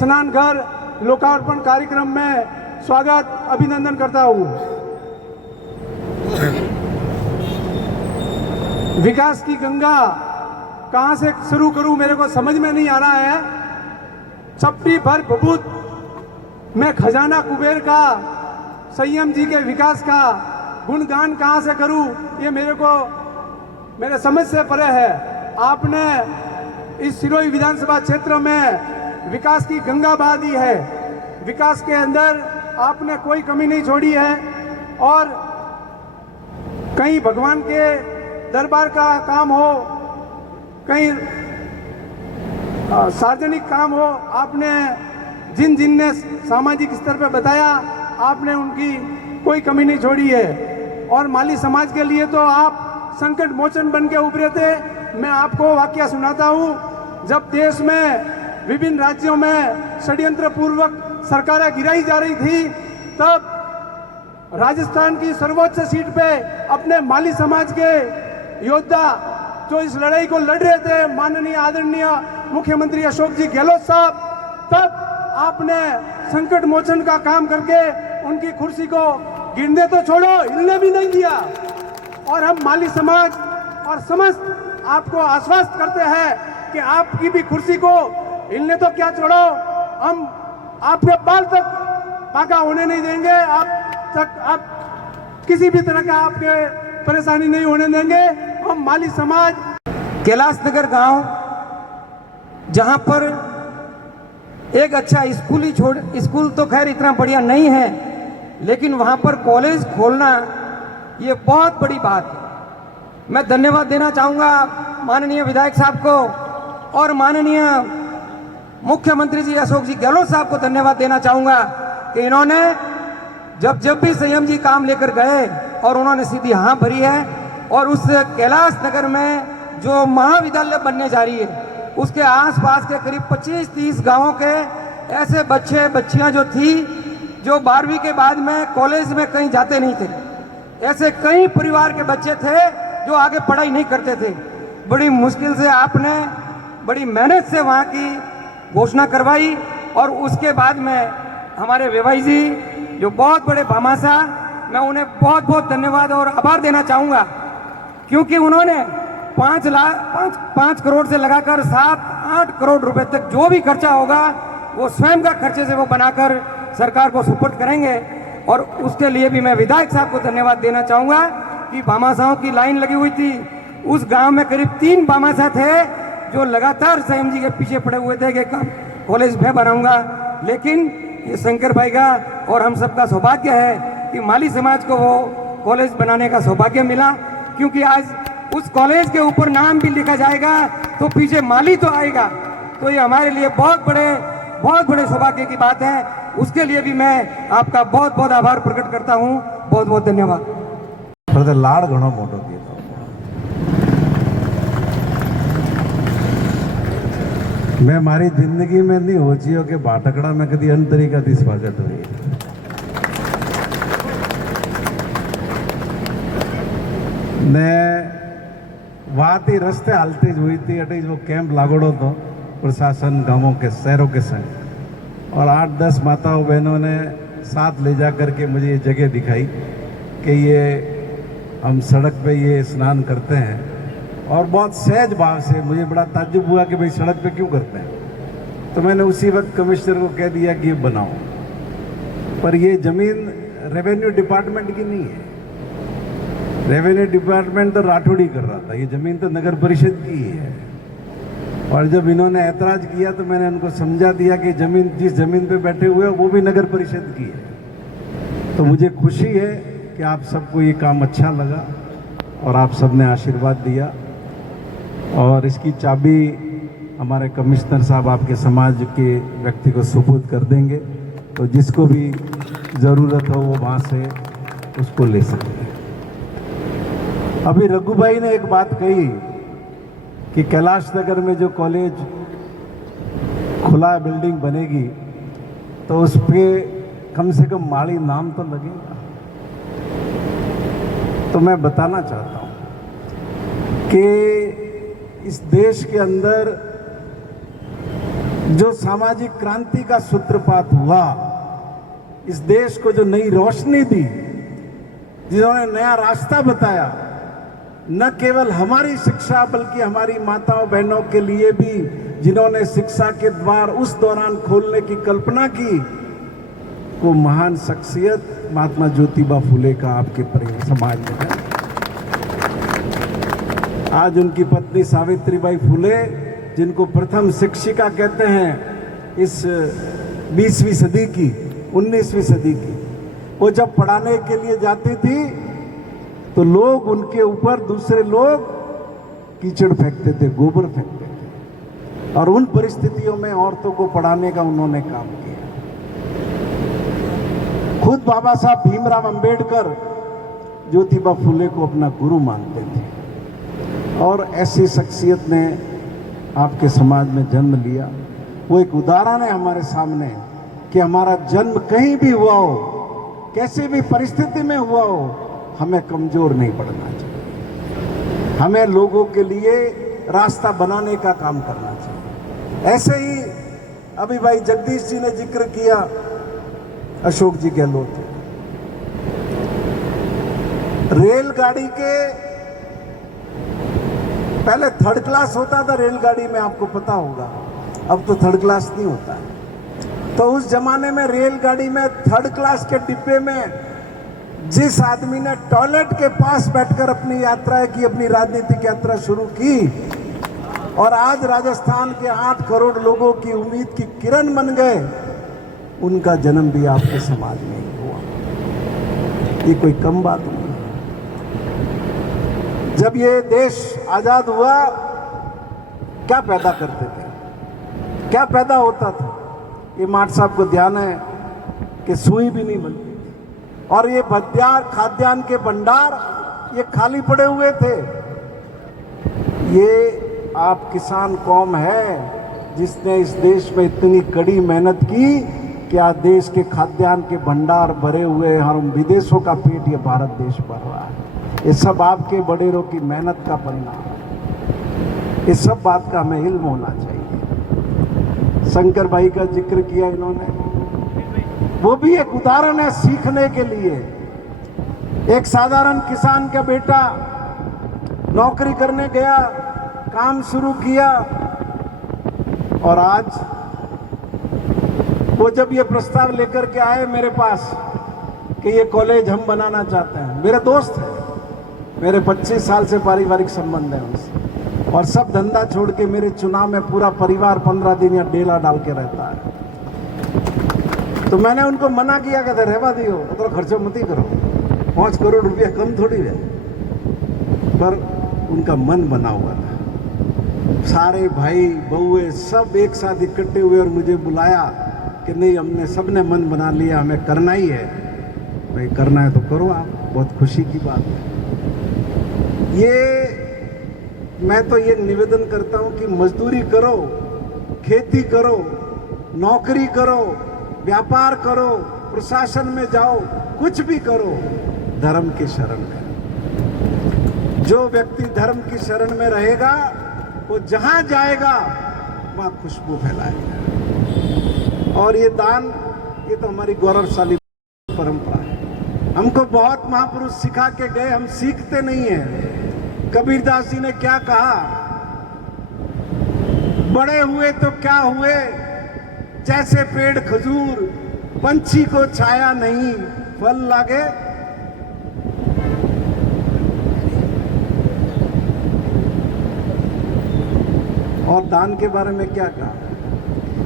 स्नान घर लोकार्पण कार्यक्रम में स्वागत अभिनंदन करता हूँ। विकास की गंगा कहाँ से शुरू करूँ मेरे को समझ में नहीं आ रहा है। चप्पी भर भभूत मैं खजाना कुबेर का, संयम जी के विकास का गुणगान कहाँ से करूँ, ये मेरे समझ से परे है। आपने इस सिरोही विधानसभा क्षेत्र में विकास की गंगा बहा दी है। विकास के अंदर आपने कोई कमी नहीं छोड़ी है और कहीं भगवान के दरबार का काम हो, कहीं सार्वजनिक काम हो, आपने जिन जिन ने सामाजिक स्तर पर बताया आपने उनकी कोई कमी नहीं छोड़ी है। और माली समाज के लिए तो आप संकट मोचन बन के उभरे थे। मैं आपको वाकया सुनाता हूँ। जब देश में विभिन्न राज्यों में षड्यंत्र पूर्वक सरकारें गिराई जा रही थी, तब राजस्थान की सर्वोच्च सीट पे अपने माली समाज के योद्धा जो इस लड़ाई को लड़ रहे थे, माननीय आदरणीय मुख्यमंत्री अशोक जी गहलोत साहब, तब आपने संकट मोचन का काम करके उनकी कुर्सी को गिरने तो छोड़ो, हिलने भी नहीं दिया। और हम माली समाज और समस्त आपको आश्वस्त करते हैं कि आपकी भी कुर्सी को हिलने तो क्या छोड़ो, हम आपके बाल तक पाका होने नहीं देंगे। आप किसी भी तरह का आपके परेशानी नहीं होने देंगे। हम माली समाज कैलाश नगर गांव, जहां पर एक अच्छा स्कूल तो खैर इतना बढ़िया नहीं है, लेकिन वहां पर कॉलेज खोलना ये बहुत बड़ी बात है। मैं धन्यवाद देना चाहूँगा माननीय विधायक साहब को और माननीय मुख्यमंत्री जी अशोक जी गहलोत साहब को धन्यवाद देना चाहूँगा कि इन्होंने जब भी संयम जी काम लेकर गए और उन्होंने सीधी हाँ भरी है। और उस कैलाश नगर में जो महाविद्यालय बनने जा रही है, उसके आसपास के करीब 25-30 गाँवों के ऐसे बच्चे बच्चियाँ जो थी जो 12वीं के बाद में कॉलेज में कहीं जाते नहीं थे, ऐसे कई परिवार के बच्चे थे जो आगे पढ़ाई नहीं करते थे। बड़ी मुश्किल से आपने बड़ी मेहनत से वहाँ की घोषणा करवाई और उसके बाद में हमारे विभाई जी जो बहुत बड़े भामाशाह, मैं उन्हें बहुत बहुत धन्यवाद और आभार देना चाहूँगा, क्योंकि उन्होंने 5 करोड़ से लगाकर 7-8 करोड़ रुपए तक जो भी खर्चा होगा वो स्वयं का खर्चे से वो बनाकर सरकार को सुपुर्द करेंगे। और उसके लिए भी मैं विधायक साहब को धन्यवाद देना चाहूँगा कि भामाशाहों की लाइन लगी हुई थी। उस गांव में करीब 3 भामाशाह थे जो लगातार संयम जी के पीछे पड़े हुए थे कि कॉलेज में बनाऊंगा। लेकिन ये शंकर भाई का और हम सबका सौभाग्य है कि माली समाज को वो कॉलेज बनाने का सौभाग्य मिला, क्योंकि आज उस कॉलेज के ऊपर नाम भी लिखा जाएगा तो पीछे माली तो आएगा। तो ये हमारे लिए बहुत बड़े सौभाग्य की बात है। उसके लिए भी मैं आपका बहुत बहुत आभार प्रकट करता हूँ। बहुत बहुत धन्यवाद। लाड़ घणो मोटो किया मैं मारी जिंदगी में नहीं हो चियो के बाटकड़ा में कदी अंतरिका थी स्वागत हुई। ने बात ही रस्ते हालती हुई थी, अटे जो कैंप लागोड़ो तो प्रशासन गांवों के शहरों के संग, और 8-10 माताओं बहनों ने साथ ले जा करके मुझे ये जगह दिखाई कि ये हम सड़क पे ये स्नान करते हैं। और बहुत सहज भाव से मुझे बड़ा ताज्जुब हुआ कि भाई सड़क पे क्यों करते हैं। तो मैंने उसी वक्त कमिश्नर को कह दिया कि ये बनाओ, पर ये ज़मीन रेवेन्यू डिपार्टमेंट की नहीं है। रेवेन्यू डिपार्टमेंट तो राठौड़ी कर रहा था, ये ज़मीन तो नगर परिषद की ही है। और जब इन्होंने ऐतराज़ किया तो मैंने उनको समझा दिया कि ज़मीन जिस ज़मीन पे बैठे हुए हैं वो भी नगर परिषद की है। तो मुझे खुशी है कि आप सबको ये काम अच्छा लगा और आप सबने आशीर्वाद दिया। और इसकी चाबी हमारे कमिश्नर साहब आपके समाज के व्यक्ति को सुपुर्द कर देंगे, तो जिसको भी ज़रूरत हो वो वहाँ से उसको ले सकते हैं। अभी रघु भाई ने एक बात कही कि कैलाश नगर में जो कॉलेज खुला बिल्डिंग बनेगी तो उस पर कम से कम माली नाम तो लगेगा। तो मैं बताना चाहता हूँ कि इस देश के अंदर जो सामाजिक क्रांति का सूत्रपात हुआ, इस देश को जो नई रोशनी दी, जिन्होंने नया रास्ता बताया, न केवल हमारी शिक्षा बल्कि हमारी माताओं बहनों के लिए भी जिन्होंने शिक्षा के द्वार उस दौरान खोलने की कल्पना की, वो महान शख्सियत महात्मा ज्योतिबा फुले का आपके परिवार समाज में है। आज उनकी पत्नी सावित्रीबाई फुले, जिनको प्रथम शिक्षिका कहते हैं इस 20वीं सदी की, 19वीं सदी की, वो जब पढ़ाने के लिए जाती थी तो लोग उनके ऊपर, दूसरे लोग कीचड़ फेंकते थे, गोबर फेंकते थे, और उन परिस्थितियों में औरतों को पढ़ाने का उन्होंने काम किया। खुद बाबा साहब भीमराव अंबेडकर ज्योतिबा फुले को अपना गुरु मानते थे, और ऐसी शख्सियत ने आपके समाज में जन्म लिया। वो एक उदाहरण है हमारे सामने कि हमारा जन्म कहीं भी हुआ हो, कैसे भी परिस्थिति में हुआ हो, हमें कमजोर नहीं पड़ना चाहिए। हमें लोगों के लिए रास्ता बनाने का काम करना चाहिए। ऐसे ही अभी भाई जगदीश जी ने जिक्र किया अशोक जी गहलोत, रेलगाड़ी के पहले थर्ड क्लास होता था रेलगाड़ी में, आपको पता होगा, अब तो थर्ड क्लास नहीं होता है। तो उस जमाने में रेलगाड़ी में थर्ड क्लास के डिब्बे में जिस आदमी ने टॉयलेट के पास बैठकर अपनी यात्रा की, अपनी राजनीतिक यात्रा शुरू की, और आज राजस्थान के 8 करोड़ लोगों की उम्मीद की किरण बन गए, उनका जन्म भी आपके समाज में ही हुआ। ये कोई कम बात नहीं। जब ये देश आजाद हुआ, क्या पैदा करते थे, क्या पैदा होता था? ये माट साहब को ध्यान है कि सुई भी नहीं बनती थी, और ये खाद्यान्न के भंडार ये खाली पड़े हुए थे। ये आप किसान कौम है जिसने इस देश में इतनी कड़ी मेहनत की कि आज देश के खाद्यान्न के भंडार भरे हुए हैं, और विदेशों का पेट ये भारत देश भर रहा है। ये सब आपके बड़ेरों की मेहनत का परिणाम है। इस सब बात का हमें इल्म होना चाहिए। शंकर भाई का जिक्र किया इन्होंने, वो भी एक उदाहरण है सीखने के लिए। एक साधारण किसान का बेटा नौकरी करने गया, काम शुरू किया, और आज वो जब ये प्रस्ताव लेकर के आए मेरे पास कि ये कॉलेज हम बनाना चाहते हैं, मेरे दोस्त हैं, मेरे 25 साल से पारिवारिक संबंध है उनसे, और सब धंधा छोड़ के मेरे चुनाव में पूरा परिवार 15 दिन या डेला डाल के रहता है। तो मैंने उनको मना किया कि रहवा दियो, तो खर्चो मत ही करो, 5 करोड़ रुपया कम थोड़ी है। पर उनका मन बना हुआ था। सारे भाई बहुए सब एक साथ इकट्ठे हुए और मुझे बुलाया कि नहीं, हमने सबने मन बना लिया, हमें करना ही है। भाई करना है तो करो आप, बहुत खुशी की बात है। मैं तो ये निवेदन करता हूं कि मजदूरी करो, खेती करो, नौकरी करो, व्यापार करो, प्रशासन में जाओ, कुछ भी करो, धर्म की शरण में। जो व्यक्ति धर्म की शरण में रहेगा वो जहां जाएगा वहां खुशबू फैलाएगा। और ये दान, ये तो हमारी गौरवशाली परंपरा है। हमको बहुत महापुरुष सिखा के गए, हम सीखते नहीं हैं। कबीरदास जी ने क्या कहा, बड़े हुए तो क्या हुए, जैसे पेड़ खजूर, पंछी को छाया नहीं फल लागे। और दान के बारे में क्या कहा,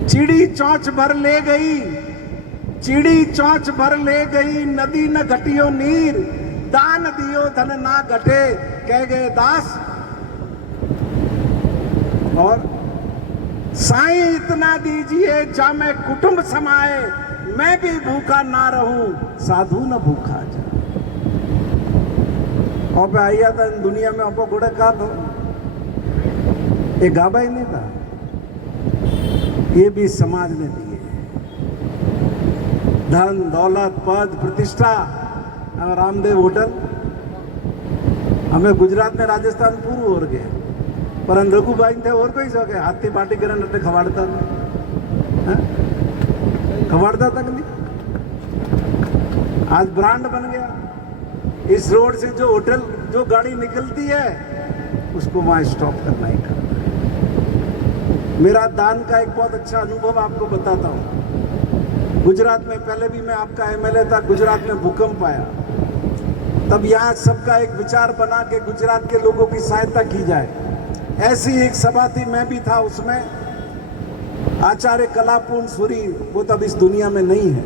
चिड़ी चोंच भर ले गई, चिड़ी चोंच भर ले गई, नदी न घटियो नीर, दान दियो धन ना घटे, कह गए दास। और साईं इतना दीजिए जामे कुटुंब समाए, मैं भी भूखा ना रहूं, साधु न भूखा जा। और आइया था दुनिया में आपको घोड़े कहा तो एक गाबा ही नहीं था, ये भी समाज ने दिए। धन दौलत पद प्रतिष्ठा, रामदेव होटल हमें गुजरात में राजस्थान पूर्व हो गए, पर रघुभाई थे और कोई सके हाथी पार्टी करन अटे खवाड़ता खबरदा तक नहीं, आज ब्रांड बन गया। इस रोड से जो होटल, जो गाड़ी निकलती है उसको वहां स्टॉप करना ही करना है। मेरा दान का एक बहुत अच्छा अनुभव आपको बताता हूँ। गुजरात में, पहले भी मैं आपका एमएलए था, गुजरात में भूकंप आया, तब यहाँ सबका एक विचार बना कि गुजरात के लोगों की सहायता की जाए। ऐसी एक सभा थी, मैं भी था उसमें। आचार्य कलापूर्ण सूरी, वो तब इस दुनिया में नहीं है,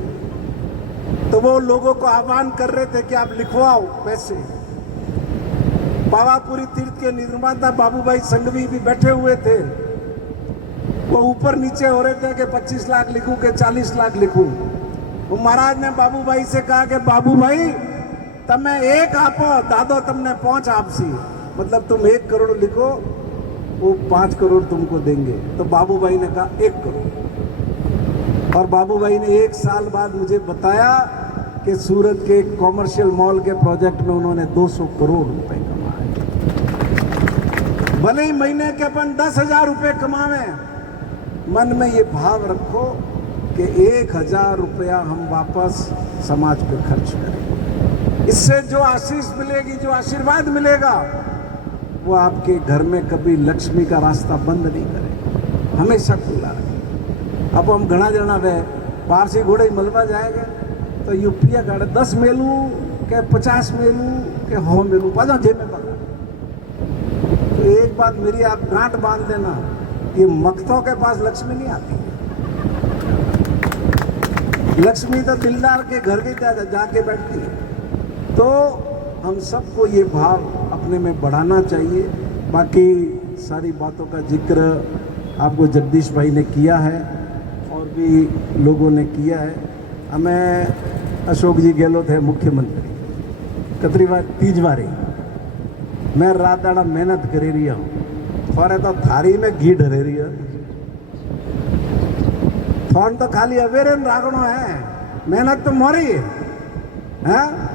तो वो लोगों को आह्वान कर रहे थे कि आप लिखवाओ पैसे। पावापुरी तीर्थ के निर्माता बाबूभाई संघवी भी बैठे हुए थे, वो ऊपर नीचे हो रहे थे कि 25 लाख लिखूं कि 40 लाख लिखूं। वो महाराज ने बाबूभाई से कहा कि बाबूभाई तमें एक आपो, दादो तमने 5 आपसी, मतलब तुम 1 करोड़ लिखो, वो 5 करोड़ तुमको देंगे। तो बाबूभाई ने कहा 1 करोड़। और बाबूभाई ने 1 साल बाद मुझे बताया कि सूरत के कॉमर्शियल मॉल के प्रोजेक्ट में उन्होंने 200 करोड़ रुपए कमाए। भले ही महीने के अपन 10,000 रुपए कमावे, मन में ये भाव रखो कि 1,000 रुपया हम वापस समाज पे खर्च करें। इससे जो आशीष मिलेगी, जो आशीर्वाद मिलेगा, वो आपके घर में कभी लक्ष्मी का रास्ता बंद नहीं करे, हमेशा खुला रहे। अब हम घना जना वे पारसी घोड़े मलबा जाएंगे तो यूपीया गाड़े 10 मेलू के 50 मेलू के 100 मेलू पाजा जेब में पकड़। तो एक बात मेरी आप गांठ बांध देना, ये मक्तों के पास लक्ष्मी नहीं आती। लक्ष्मी तो दिलदार के घर के जाके बैठती है। तो हम सबको ये भाव अपने में बढ़ाना चाहिए। बाकी सारी बातों का जिक्र आपको जगदीश भाई ने किया है और भी लोगों ने किया है। हमें अशोक जी गहलोत है मुख्यमंत्री, कतरी बार 3 बारी मैं रात दाड़ा मेहनत करे रही हूँ, थोड़े तो थारी में घी ढरे रही है, थोड़ा तो खाली अवेरे रागणो है, मेहनत तो मोरी है।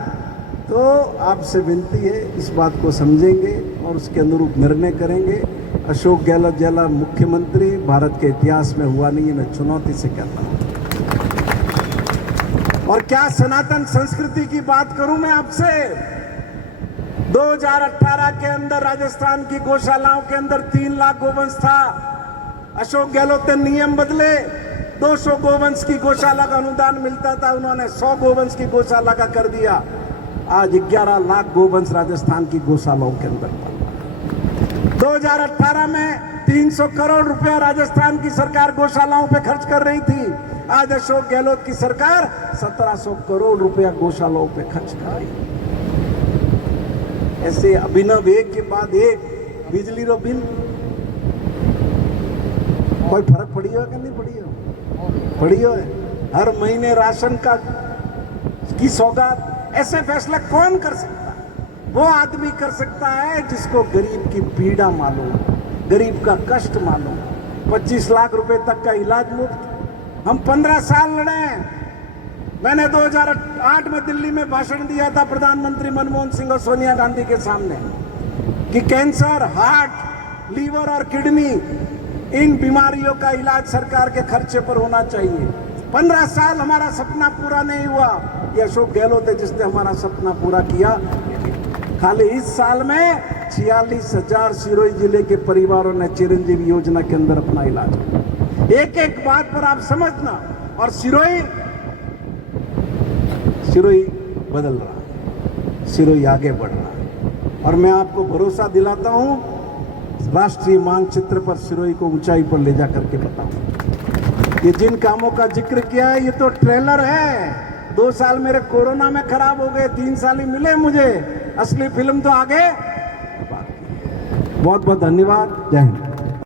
तो आपसे विनती है, इस बात को समझेंगे और उसके अनुरूप निर्णय करेंगे। अशोक गहलोत जैसा मुख्यमंत्री भारत के इतिहास में हुआ नहीं है, मैं चुनौती से कहता हूँ। और क्या सनातन संस्कृति की बात करूं मैं आपसे, 2018 के अंदर राजस्थान की गौशालाओं के अंदर 3 लाख गोवंश था। अशोक गहलोत ने नियम बदले, 200 गोवंश की गौशाला का अनुदान मिलता था, उन्होंने 100 गोवंश की गौशाला का कर दिया। आज 11 लाख गोवंश राजस्थान की गौशालाओं के अंदर पड़ा। 2018 में 300 करोड़ रुपया राजस्थान की सरकार गौशालाओं पे खर्च कर रही थी। आज अशोक गहलोत की सरकार 1700 करोड़ रुपया गौशालाओं पे खर्च कर रही है। ऐसे अभिनव एक के बाद एक बिजली रो बिल, कोई फर्क पड़ी हो कि नहीं पड़ी हो? पड़ी हो। हर महीने राशन का की सौगात, ऐसे फैसला कौन कर सकता है? वो आदमी कर सकता है जिसको गरीब की पीड़ा मालूम, गरीब का कष्ट मालूम। 25 लाख रुपए तक का इलाज मुफ्त। हम 15 साल लड़े हैं। मैंने 2008 में दिल्ली में भाषण दिया था प्रधानमंत्री मनमोहन सिंह और सोनिया गांधी के सामने कि कैंसर, हार्ट, लीवर और किडनी, इन बीमारियों का इलाज सरकार के खर्चे पर होना चाहिए। 15 साल हमारा सपना पूरा नहीं हुआ। ये अशोक गहलोत है जिसने हमारा सपना पूरा किया। खाली इस साल में 46,000 सिरोही जिले के परिवारों ने चिरंजीवी योजना के अंदर अपना इलाज किया। एक एक बात पर आप समझना। और सिरोही बदल रहा है, सिरोही आगे बढ़ रहा है। और मैं आपको भरोसा दिलाता हूं, राष्ट्रीय मानचित्र पर सिरोही को ऊंचाई पर ले जा करके बताऊं। ये जिन कामों का जिक्र किया है, ये तो ट्रेलर है। 2 साल मेरे कोरोना में खराब हो गए, 3 साल ही मिले मुझे, असली फिल्म तो आगे। बहुत बहुत धन्यवाद। जय हिंद।